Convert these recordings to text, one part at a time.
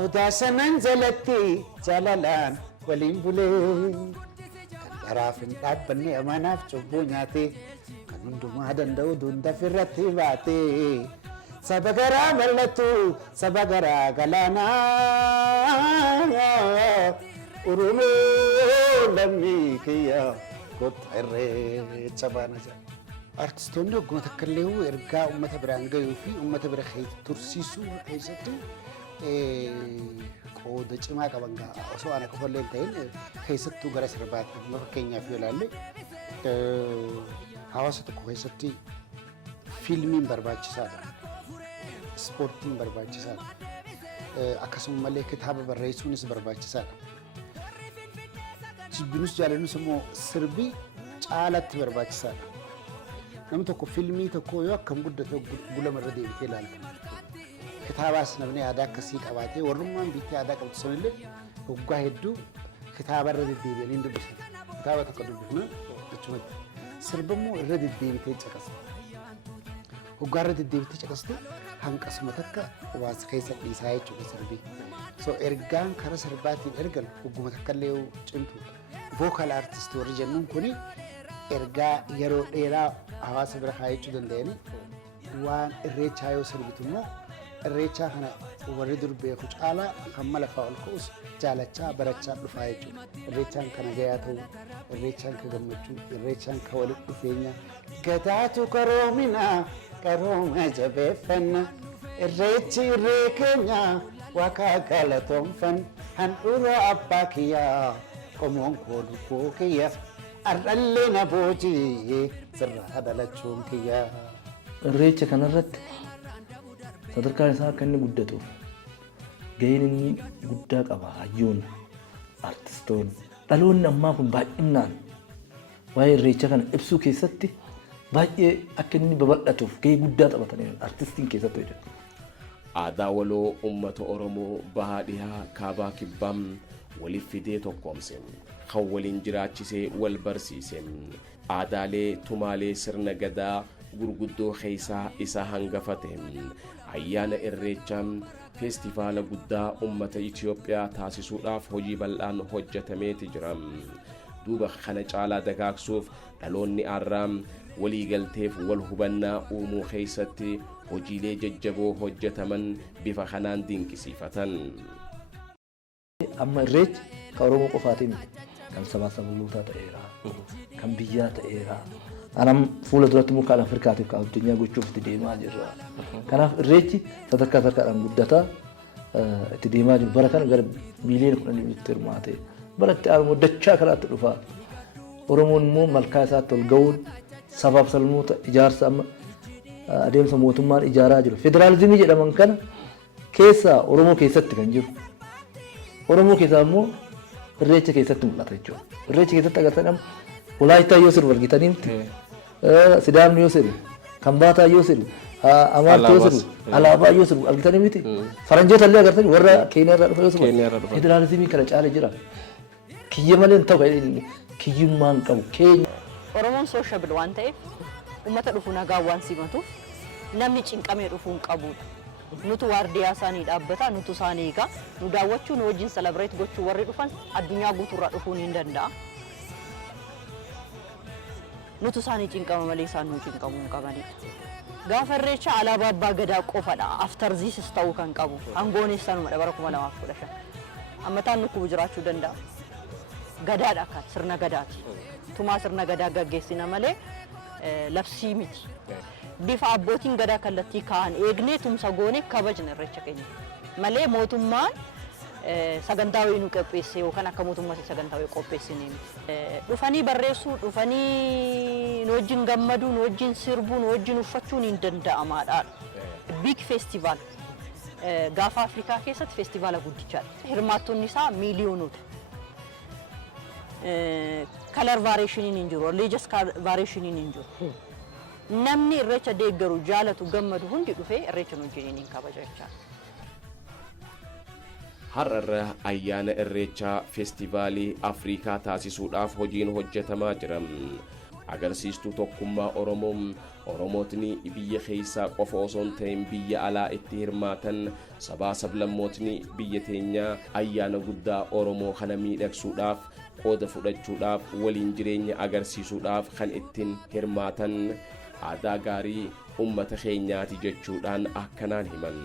Odasanan zalatti jalalaan waliin bulee kan dharaaf hin dhaabbanne amanaaf cubbuu nyaate kan hundumaa danda'u dunda firratti baate saba garaa bal'atu saba garaa galaanaa ururuu lammii kiyya goota irreecha baana jira. Artistoonni ogguma takka illee ergaa uummata biraan gahuu fi uummata bira tursiisuu keessatti qooda cimaa qaban osoo ana qofa illee ta'in keessattuu gara sirbaatti fakkeenyaaf yoo ilaalle hawaasa tokko keessatti fiilmiin barbaachisaadha. Ispoortiin barbaachisaadha. Akkasumallee kitaaba barreessuunis barbaachisaadha. Jibbinus jaalanus immoo sirbi caalatti barbaachisaadha. Namni tokko fiilmii tokko yoo akkam guddate gulama irra deebitee ilaalta. Kitaabas namni aadaa akkasii qabaatee warrummaan biittee aadaa qabdu sanillee waggaa hedduu kitaaba irra deddeebi'anii hin dubbisan. Kitaaba tokko dubbifna jechumatti. Sirba immoo irra deddeebitee caqasa. Waggaa irra deddeebitee caqaste hanqasuma takka waasa keessa dhiisaa jechuudha sirbii. So ergaan karaa sirbaatiin ergan ogguma takka illee cimtu. Vocal artist warri jennuun kuni ergaa yeroo dheeraa hawaasa bira kaa'achuu danda'anii waan irreechaa yoo sirbitu immoo irreechaa kana warri dur beeku caalaa hamma lafaa ol ka'us jaalachaa barachaa dhufaa jechuudha. Irreechaan kana gayaa ta'u, irreechaan ka gammachuu, irreechaan ka walitti dhufeenya. Gadaatu qaroomina qarooma jabeeffanna irreechi irree keenya waaqa galatoonfan handhuura abbaa kiyyaa qomoon koo dubboo kiyya arrallee na boojii sirraa dhalachuun kiyya. Irreecha kanarratti sadarkaan isaa akka inni guddatuuf gaheen inni guddaa qaba. Hayyoon artistoonni dhaloonni ammaa kun baay'inaan waa'ee irreecha kana ibsuu keessatti baay'ee akka inni babal'atuuf gahee guddaa taphataniiru artistiin keessatti hojjetu. Aadaa waloo uummata Oromoo bahaa dhihaa kaabaa kibbaan waliif fidee tokkoomse. Kan waliin jiraachisee wal barsiise. Aadaalee tumaalee sirna gadaa gurguddoo keessaa isa hangafate. Ayyaana irreechaa feestivaala guddaa uummata Itoophiyaa taasisuudhaaf hojii bal'aan hojjetameeti jira. Duuba kana caalaa dagaagsuuf dhaloonni har'aa waliigalteef wal hubannaa uumuu keessatti hojiilee jajjaboo hojjetaman bifa kanaan dinqisiifatan. Amma irreechi kan Oromoo qofaatiin kan sabaa sablammootaa ta'eera, kan biyyaa ta'eera. Anam fuula duratti immoo kan Afrikaatiif kan addunyaa gochuuf itti deemaa jirra. Kanaaf irreechi sadarkaa sadarkaadhaan guddataa itti deemaa jiru. Bara kana gara miiliyoona 10 hirmaate. Bara itti aanu dachaa karaatti dhufa. Oromoon immoo malkaa isaatti ol ga'uun sabaaf sablammoota ijaarsa amma adeemsa mootummaan ijaaraa jiru. Federaalizimii jedhaman kana keessaa Oromoo keessatti kan jiru. Oromoo keessaa immoo irreecha keessatti mul'ata jechuudha. Irreecha keessatti agartan Walaayittaa yoo sirbu argitaniimti. Sidaamni yoo sirbu, Kambaataa yoo sirbu, Amaartaa yoo sirbu, Alaabaa yoo sirbu argitaniimti. Faranjoota illee agartanii warra Keeniyaa irraa dhufa yoo sirbu. Federaalizimii kana caalee jira. Kiyya malee hin ta'u kiyyummaan qabu keenya. Oromoon sooshabil waan ta'eef uummata dhufu nagaa waan simatuuf namni cinqamee dhufuu hin qabudha. Nutu waardiyaa isaanii dhaabbata, nutu isaanii eega, nu daawwachuu, nu wajjin selebreet gochuu warri dhufan addunyaa guutuurraa dhufuun hin danda'a. Nutu isaanii cinqama malee isaan nu cinqamuu hin qabanidha. Gaafa irreecha alaabaa abbaa gadaa qofadha. After this ta'uu kan qabu. Angoonis sanuma bara 2015. Ammataan nukkuu jiraachuu danda'a. Gadaadha akka sirna gadaati. Tumaa sirna gadaa gaggeessina malee labsii miti. Bifa abbootiin gadaa kallattii kaa'an eegnee tumsa goonee kabajna irreecha keenya. Malee mootummaan sagantaa wayii nu qopheesse yookaan akka mootummaa sagantaa wayii qopheessineen dhufanii barreessuu, dhufanii nu wajjin gammaduu, nu wajjin sirbuu, nu wajjin uffachuun hin danda'amaadha. Big festival gaafa Afrikaa keessatti festivaala guddichaadha. Hirmaattonni isaa miiliyoonota. Color variation hin jiru, religious variation hin jiru. Namni irreecha deeggaru jaalatu gammadu hundi dhufee irreecha nu wajjin hin kabaja jechaadha. Har'arra ayyaana irreechaa feestivaalii Afrikaa taasisuudhaaf hojiin hojjetamaa jira. agarsiistuu tokkummaa Oromootni biyya keessaa qofa osoo hin ta'in biyya alaa itti hirmaatan sabaa sablammootni biyya teenyaa ayyaana guddaa Oromoo kana miidhagsuudhaaf qooda fudhachuudhaaf waliin jireenya agarsiisuudhaaf kan ittiin hirmaatan aadaa gaarii ummata keenyaati jechuudhaan akkanaan himan.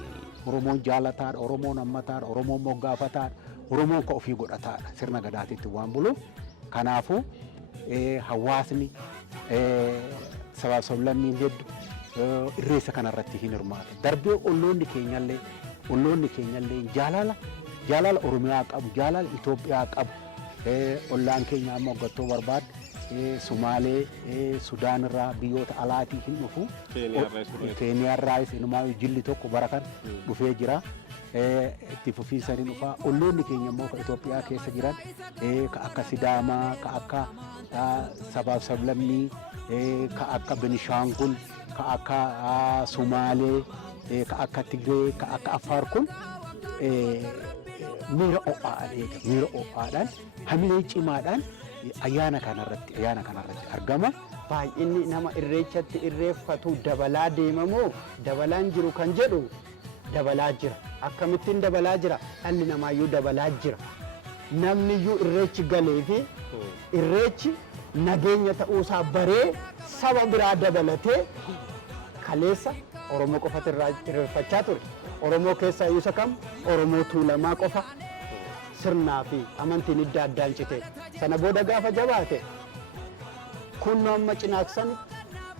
Oromoon jaalataadha, Oromoon hammataadha, Oromoon moggaafataadha, Oromoon ka ofii godhataadha sirna gadaatitti waan buluuf kanaafuu hawaasni sabaaf sablammiin hedduu irreessa kanarratti hin hirmaatu. Darbee olloonni keenyallee jaalala Oromiyaa qabu, jaalala Itoophiyaa qabu. Ollaan keenya amma hoggattoo barbaadde Sumaalee, Sudaan irraa biyyoota alaatii hin dhufu. Keeniyaarraayis inumaa jilli tokko bara kan dhufee jira. Itti fufiinsanii dhufaa. Olloonni keenya immoo ka Itoophiyaa keessa jiran ka akka Sidaamaa, ka akka sabaaf sablammii, ka akka Benishaangul, ka akka Sumaalee, ka akka Tigree, ka akka Affaar kun miira o'aadhaan hamilee cimaadhaan ayyaana kanarratti argama. Baay'inni nama irreechatti irreeffatu dabalaa deemamoo dabalaan jiru kan jedhu dabalaa jira. Akkamittiin dabalaa jira? Dhalli namaayyuu dabalaa jira. Namniyyuu irreechi galee fi irreechi nageenya ta'uusaa baree saba biraa dabalatee kaleessa Oromoo qofatu irreeffachaa ture. Oromoo keessaa iyyuu isa kam? Oromoo Tuulamaa qofa sirnaa fi amantiin idda addaan cite. Sana booda gaafa jabaate kunnoo amma Cinaaqsan,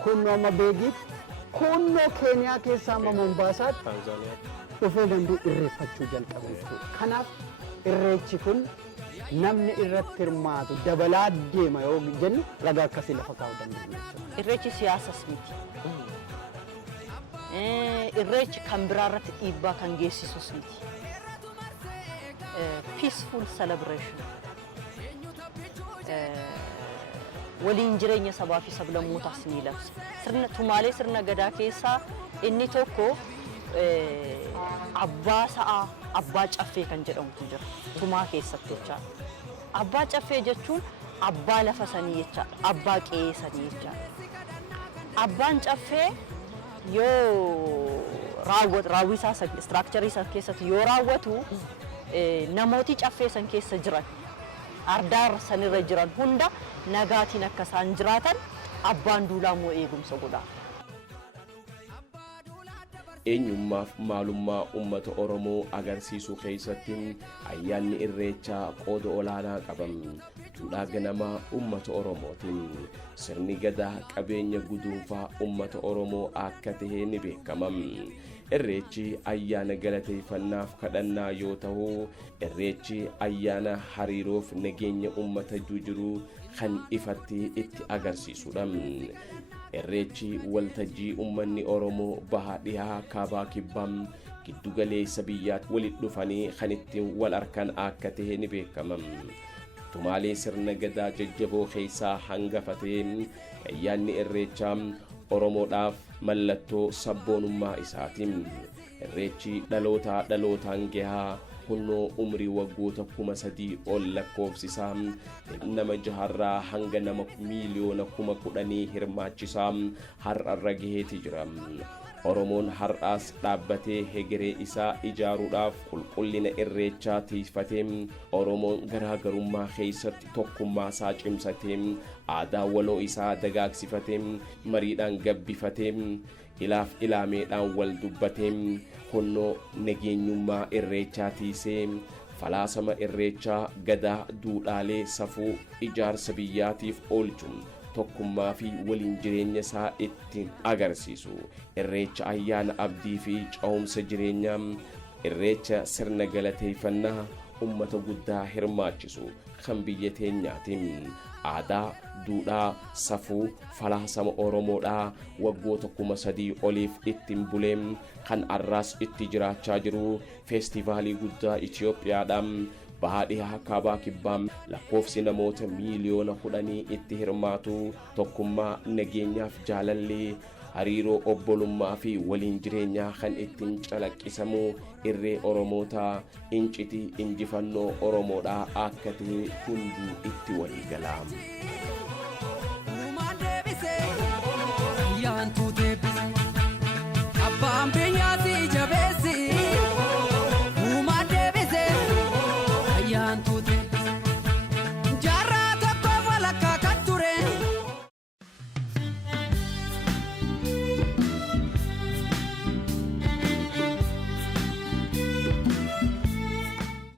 kunnoo amma Beegiit, kunnoo Keeniyaa keessaa amma Mombaasaatti dhufee danduu irreeffachuu jalqabe jechuudha. Kanaaf irreechi kun namni irratti hirmaatu dabalaa deema yoo jennu ragaa akkasii lafa kaa'uu dandeenya jechuudha. Irreechi siyaasas miti. Irreechi kan biraa irratti dhiibbaa kan geessisus miti. Peaceful celebration. Waliin jireenya sabaa fi sablammootaas ni labsa. Tumaalee sirna gadaa keessaa inni tokko abbaa sa'aa, abbaa caffee kan jedhamutu jira. Tumaa keessatti jechaadha. Abbaa caffee jechuun abbaa lafa sanii jechaadha. Abbaa qe'ee sanii jechaadha. Abbaan caffee yoo raawwii isaa istiraakcharii isaa keessatti yoo raawwatu namooti caffee san keessa jiran ardaar sanirra jiran hunda nagaatiin akka isaan jiraatan abbaan duulaa moo eegumsa godha. Eenyummaaf maalummaa ummata Oromoo agarsiisuu keessatti ayyaanni irreechaa qooda olaanaa qaban. Duudhaa ganamaa ummata Oromootiin sirni gadaa qabeenya guduunfaa ummata Oromoo akka tahee ni beekama. Irreechi ayyaana galateeffannaaf kadhannaa yoo ta'u, irreechi ayyaana hariiroof nageenya ummata jiruu kan ifatti itti agarsiisudha. Irreechi waltajjii ummanni Oromoo bahaa dhihaa kaabaa kibbaa giddu galeessa biyyaatti walitti dhufanii kan ittiin wal arkan akka tahee ni beekama. Tumaalee sirna gadaa jajjaboo keessaa hangafatee ayyaanni irreechaa Oromoodhaaf mallattoo sabboonummaa isaatiin. Irreechi dhalootaan gahaa kunnoo umrii waggoota 3,000 ol lakkoofsisaa nama jaharraa hanga nama miiliyoona 10,000 hirmaachisaa har'arra gaheeti jira. Oromoon har'aas dhaabbatee hegeree isaa ijaaruudhaaf qulqullina irreechaa tiifatee Oromoon garaagarummaa keessatti tokkummaa isaa cimsatee aadaa waloo isaa dagaagsifate mariidhaan gabbifate ilaaf ilaameedhaan wal dubbate kunnoo nageenyummaa irreechaa tiisee falaasama irreechaa gadaa duudhaalee safuu ijaarsa biyyaatiif oolchu tokkummaa fi waliin jireenya isaa ittiin agarsiisu. Irreecha ayyaana abdii fi ca'umsa jireenyaa, irreecha sirna galateeffannaa ummata guddaa hirmaachisu kan biyya teenyaatiin aadaa duudhaa safuu falaasama Oromoodhaa waggoota 3,000 oliif ittiin buleem kan arraas itti jiraachaa jiru feestivaalii guddaa Itoophiyaadhaan bahaa dhihaa kaabaa kibbaa lakkoofsi namoota miiliyoona 10 itti hirmaatu tokkummaa nageenyaaf jaalallee hariiroo obbolummaa fi waliin jireenyaa kan ittiin calaqqisamu irree Oromootaa incitii injifannoo Oromoodhaa akka ta'e hunduu itti walii galaa. ayyaantu